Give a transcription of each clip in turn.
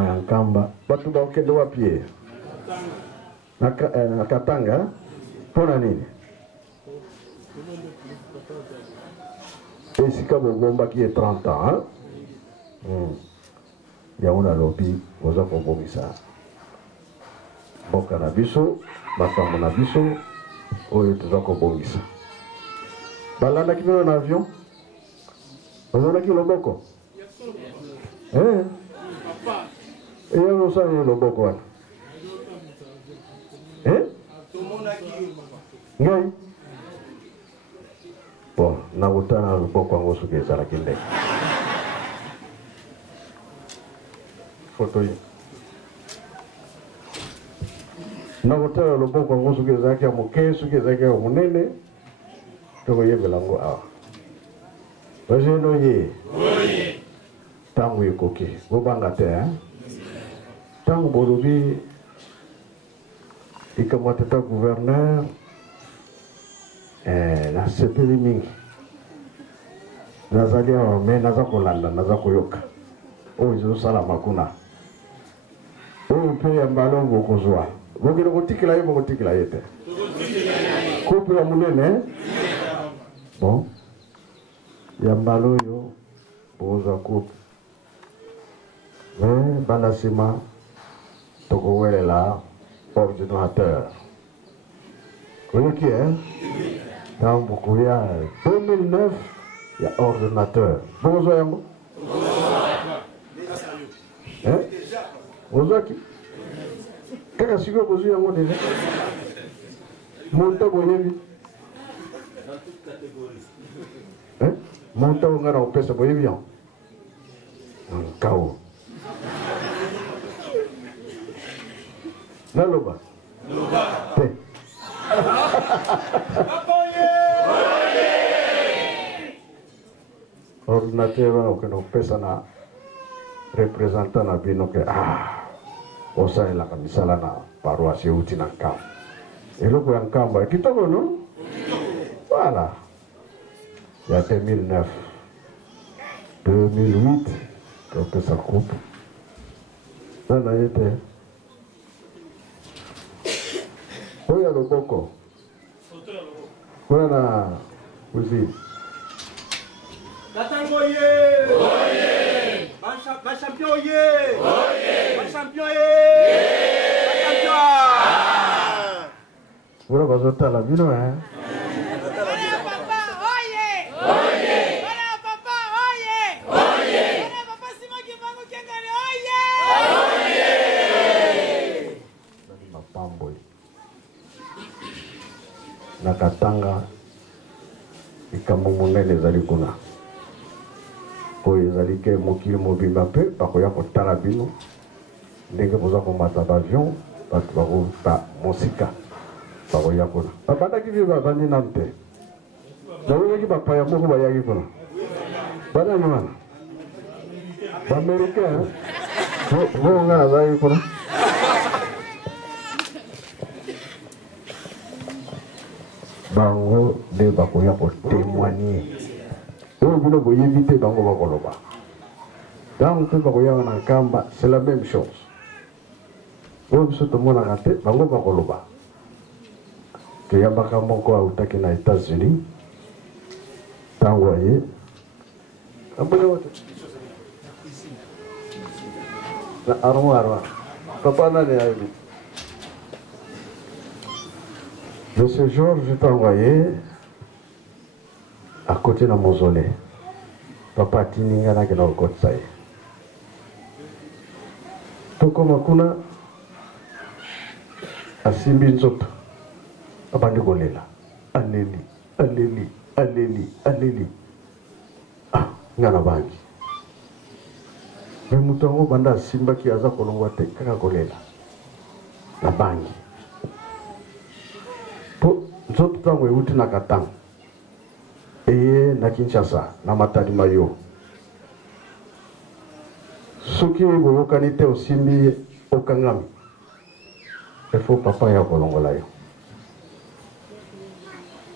nsima ya nkamba batu bakende wapi na Katanga pona nini esika bogomba ki 30 ans yango na lobi oza kobongisa mboka na biso makambo na biso oyo toza kobongisa balandaki bino na avion ozalaki loboko eya osali loboko wana ngai bon nakutana loboko yango soki ezalaki ndenge foto ye nakutana loboko yango soki ezalaki ya moke soki ezalaki ya monene tokoyebela yango awa ojeno ye ntango ekoki bobanga te ntango bolobi likambo tata gouverneur nasepeli mingi nazali awa me naza kolanda naza koyoka oyo ezosalama kuna oyo mpe ya mbala bokozwa bokende kotikela ye bokotikela ye te couple ya monene bon ya mbala oyo bokozwa couple me bana nsima tokowelela ordinateur oyoki dans beaucoup il y a 2009 il y a ordinateur bokozwa yango ozwaki kaka sikoyo kozwi yango deja monta boyebi monta onga na kopesa boyebi yango nkao naloba te ordinateur wana okende kopesa na représentant na bino ke osalelaka misala na paroisse euti na nkamba eloko ya nkamba kitoko no voilà ya 2009 2008 topesa coupe nana ye te oyo ya loboko kuna na kuzi Katango ye! Oye! Ba champion ye! Oye! Ba champion ye! Ba champion! Kuna bazotala bino Voilà papa, oye! Oye! Voilà papa, oye! Oye! Voilà papa Simon Kibangu Kengani, oye! Oye! Mapambo na Katanga ikambo monene ezali kuna oyo ezali ke mokili mobimba mpe bakoya kotala bino ndenge boza komata bavion bato bakota mosika bakoya kuna babandaki vi bavandi nanu te namonaki bapaya moko bayaki kuna banani wana baaméricain bonga nazalaki kuna bango nde bakoya kotémoigner oyo bino boyebi te bango bakoloba ntango mpe bakoyaka na nkamba c'est la même chose oyo biso tomonaka te bango bakoloba toyambaka moko autaki na États-Unis ntango aye na armoire papa nani ayebi Monsieur Georges, je t'ai envoyé à côté de mon mausolée. Papa Tininga n'a qu'à côté ça. Toko makuna asimbi nzoto abandi kolela aleli aleli aleli aleli ngana bangi me mutu yango banda asimbaki aza kolongwa te kaka kolela na bangi po nzoto ntango euti na Katanga eye na Kinshasa na Matadi Mayo soki boyokani te osimbi okangami efo papa ya kolongola yo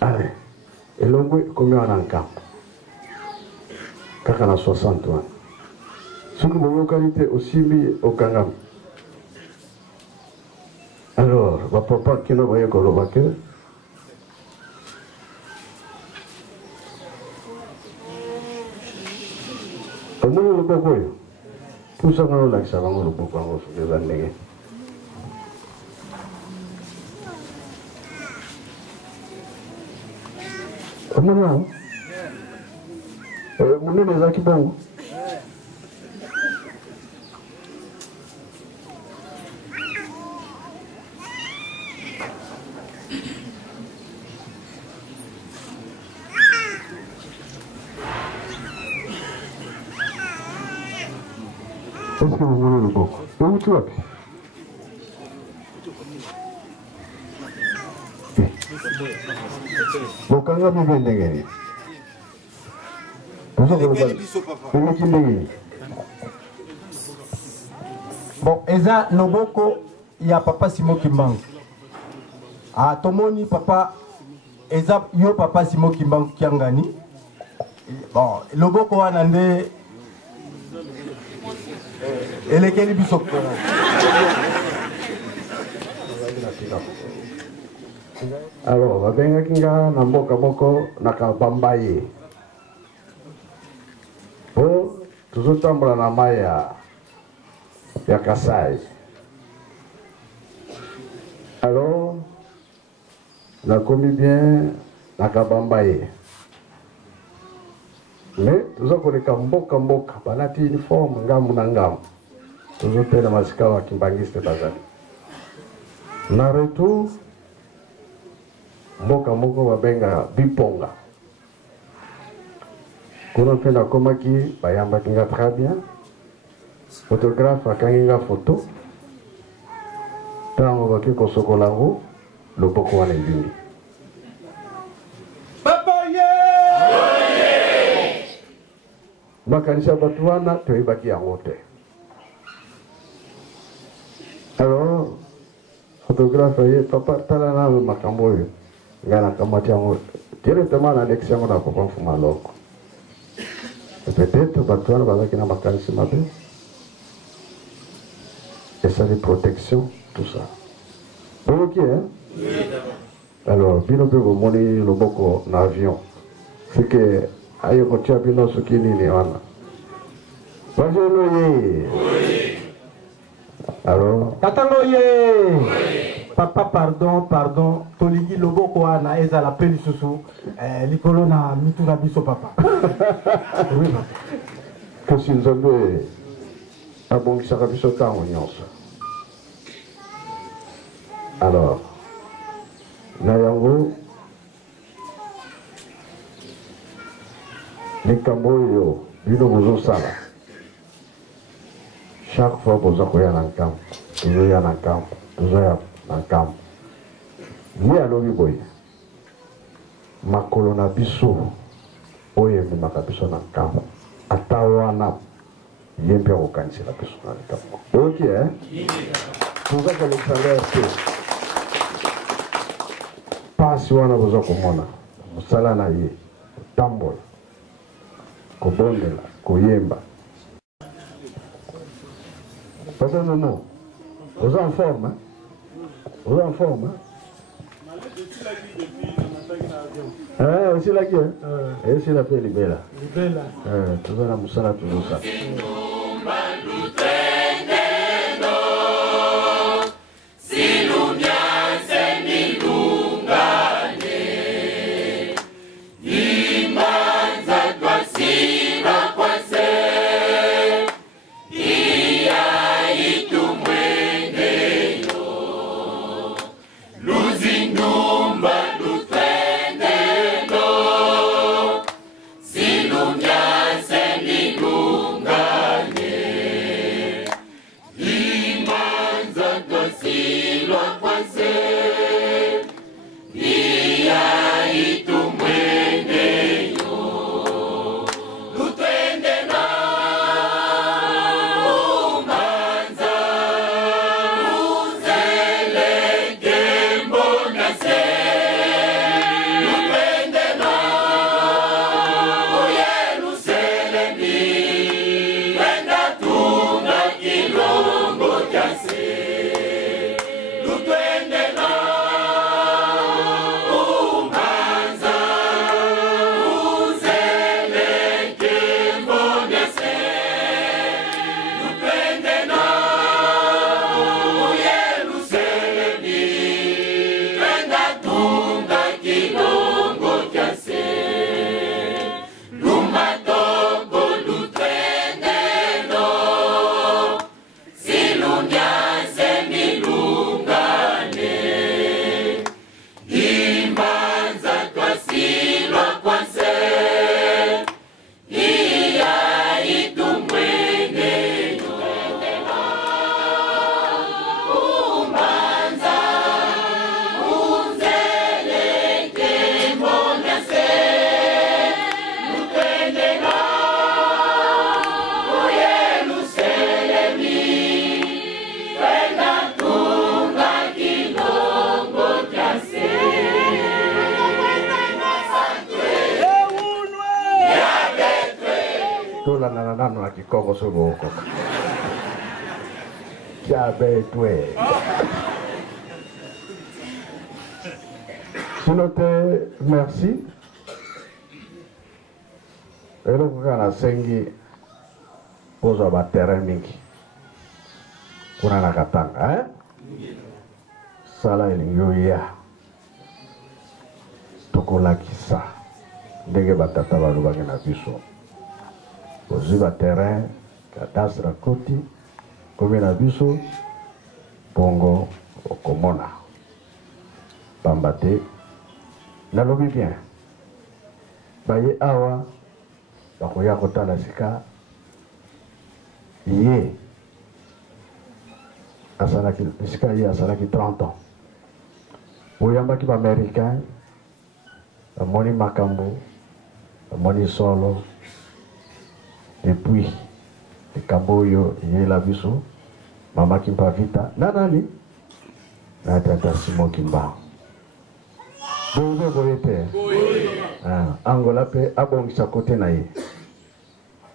ale elongo ekomi wana nkambo kaka na 60 wana Ce que mon localité aussi mis au Kangam. Alors, ma papa qui n'a pas eu que comment le papa tout ça on l'a ça on le papa on se les années. Comment là? Mon nom est Zaki Bon. Est-ce que vous voulez le beau? Où tu vas? Bon, quand on vient de gagner. Bon, Eza Loboko, il y a papa Simo Kimbang. Ah, Tomoni, papa, Eza yo papa Simo Kimbang Kiangani. Bon, Loboko Anande. Et lesquels ils sont. Alors, va bien kinga na mboka moko na kabambaye. Oh, tuzotambola na maya ya Kasai. Alors, na komi bien na kabambaye. Mais tuzokoleka mboka banati uniforme ngamu na ngamu. Tuzopenda masika wa kimbangiste bazali. Na retour mboka moko babenga biponga. Kuna pena koma ki bayamba kinga très bien. Photographe akanginga photo. Tango baki kosokolango loboko wana ibini. Papa ye! Makanisa batu wana toyebaki yango te. Alors photographe ye papa tala na makambo yo. Ngana kamati yango directement na leksi yango na papa mfuma loko. Peut-être batu wana bazaki na makanisi mabe. Et ça les protections, tout ça. Ok, hein? Oui, alors, bino pe go moni loboko na avion. C'est que ayo ko tia bino sukini ni wana. Bajelo ye. Oui. Alors, Tatango ye. Oui. Papa pardon, toligi loboko wana eza la peli susu likolo na mitu na biso papa. Oui papa. Que si nzambe abongisaka biso ntango nyonso. Alors, na yango likambo oyo bino bozosala chaque fois boza koya na nkambo tozoya na nkambo tozoya na nkambo ye alobi boye makolo na biso oyo ememaka biso na nkambo ata wana ye mpe akokanisela biso na likambo oyoki toza kolekisanga te pasi wana boza komona mosala na ye kotambola kobondela koyemba parce que non oza en forme oza en forme osilaki esila mpe libela toza na mosala tozosala Silumya senilunga kobana nano na kikongo solo okoka kiabe twe sinote merci eloko kaka nasengi kozwa baterrain mingi kuna na Katanga sala elingi oya tokolakisa ndenge batata balobaki na biso ozwi baterrain kadastre koti komi na biso bongo okomona pamba te nalobi bien baye awa bakoya kotala sika ye asalaki sika ye asalaki 30 ans oyambaki baaméricain bamoni makambo bamoni solo depuis likambo oyo eyela biso mama Kimba Vita na nani na tata Simon Kimba boye te Angola pe abongisa kote na ye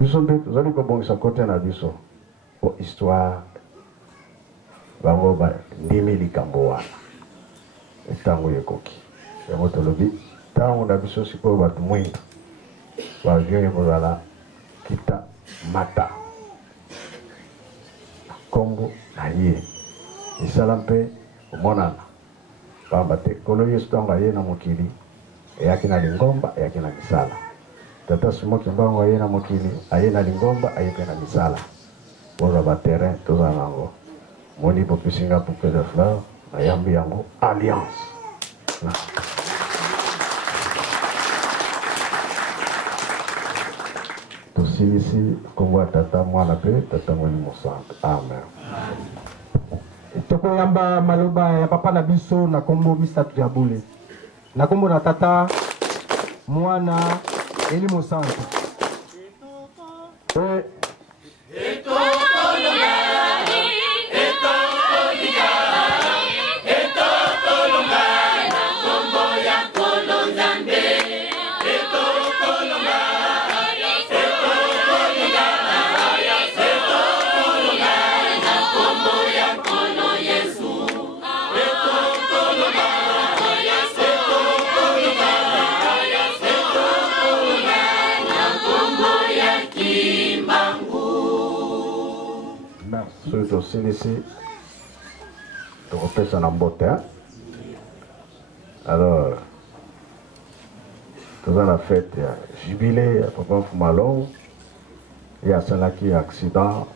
biso mpe tozali kobongisa kote na biso po histoire bango bandimi likambo wana etango ekoki yango tolobi ntango na biso sikoyo bato mwindu bavion ekozala kita mata kombo na ye esala mpe omonana pamba te kolo yesu ntango aye na mokili eyaki na lingomba eyaki na misala tata Simon Kimba ngo aye na mokili aye na lingomba aye mpe na misala bozwa baterrain tozala nango moni bopesinga bouquet de fleurs nayambi yango alliance tosilisi kombo ya tata mwana mpe tata mweni mosantu amen. Tokoyamba maloba ya papa na biso na kombo misatu ya bule na kombo na tata mwana eli mosantu ici donc on fait ça en botin. Alors dans la fête jubilé à Papa Fumalon, il y a cela qui est accident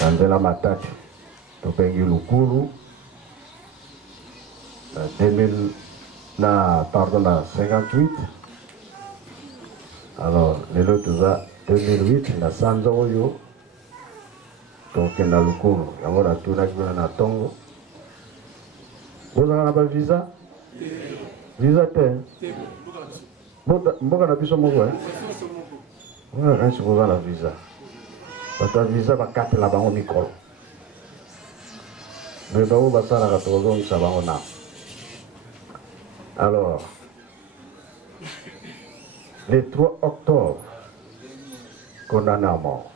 dans la matati Topengi Lukulu 2000 na pardon na 58. Alors les autres 2008 na Sanzoyo donc na Lukulu yango na tuna kibana na tongo bozana na visa visa te mboka na biso moko on se pose la visa parce que visa ba carte la bango mikolo mais ba ba sala ka tozo ni sabango na. Alors le 3 octobre condamné à mort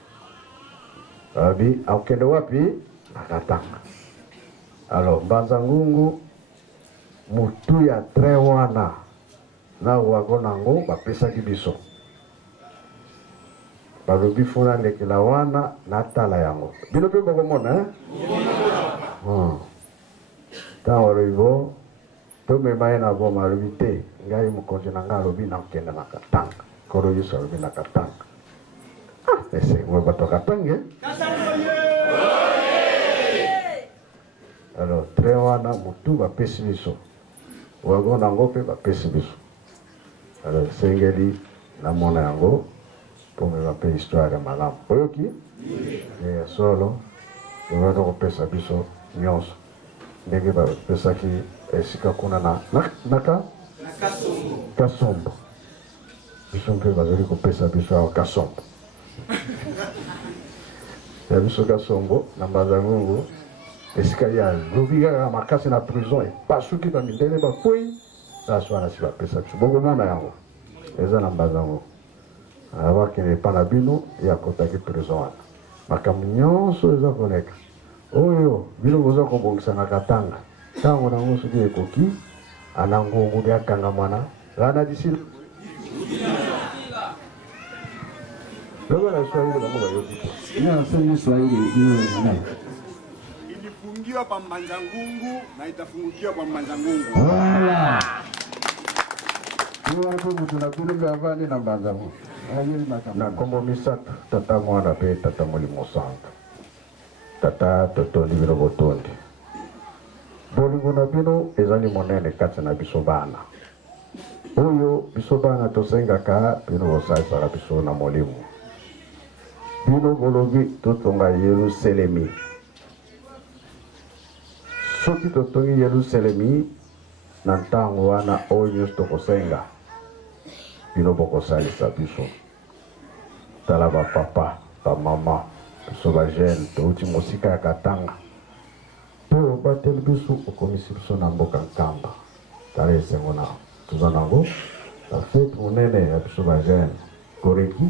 abi akende wapi nakatanga. Alors Mbanza-Ngungu mutu ya train wana na wago nango bapesaki biso balobi funa lekela wana natala yango bino pe bokomona ntango alobi tomema ye na boma alobi te ngai mokonzi na ngai alobi nakokende na Katanga kolo Yesu alobi na Katanga ese mwe bato Katanga. Alors train wana mutu bapesi biso wago nango pe bapesi biso. Alors sengeli na mona yango pour me rappeler l'histoire de malamu oyoki et solo on va kopesa biso nyonso ndenge bapesaki esika kuna na naka Kasombo biso mpe bazali kopesa biso awa Kasombo ya biso Kasombo na Mbanza-Ngungu esika ya lobi kaka makasi na prison epasuki bamindele bakwei naso wana si bapesa biso bokomona yango eza na Mbanza-Ngungu. abakende pa na bino yakotaki prison wana makambo nyonso eza koleka oyo bino boza kobongisa na katanga ntango nango soki ekoki anangongo byakanga mwana rana disili logo na Swahili na moga yote Nasema Swahili hiyo ilifungiwa kwa Mbanzangungu na itafungukiwa kwa Mbanzangungu. wala hiyo hapo tunapinga avani na Mbanzangungu na kombo misatu tata mwana pe tata mulimo santo tata totondi birobotondi bolingo na bino ezali monene kati na biso bana oyo biso bana tosengaka bino bosalisa biso na molimo bino bolobi totonga Yerusalemi soki totongi Yerusalemi na ntango wana oyo nyonso tokosenga bino bokosalisa biso tala bapapa bamama biso bajene touti mosika ya katanga mpe obateli biso okomisi biso na mboka nkamba tala esengo na toza nango na fete monene ya biso bajene koreki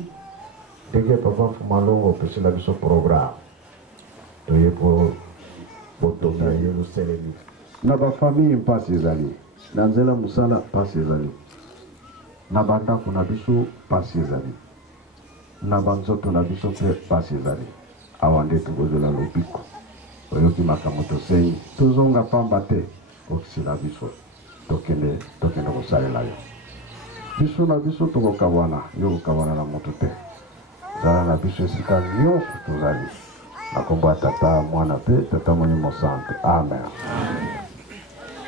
ndenge papa Fumalongo opesela biso programme toye po botonga Yerusalemi na bafamille mpasi ezali na nzela mosala mpasi ezali na bandako na biso mpasi ezali na banzoto na biso mpe mpasi ezali awa nde tokozela lobiko oyoki makambo tosengi tozonga pamba te okisila biso tokende kosalela yo biso na biso tokokabwana yo kokabwana na moto te zala na biso esika nyonso tozali na kombo ya tata mwana mpe tata molimo santo amen